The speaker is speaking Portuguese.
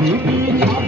ਨੇ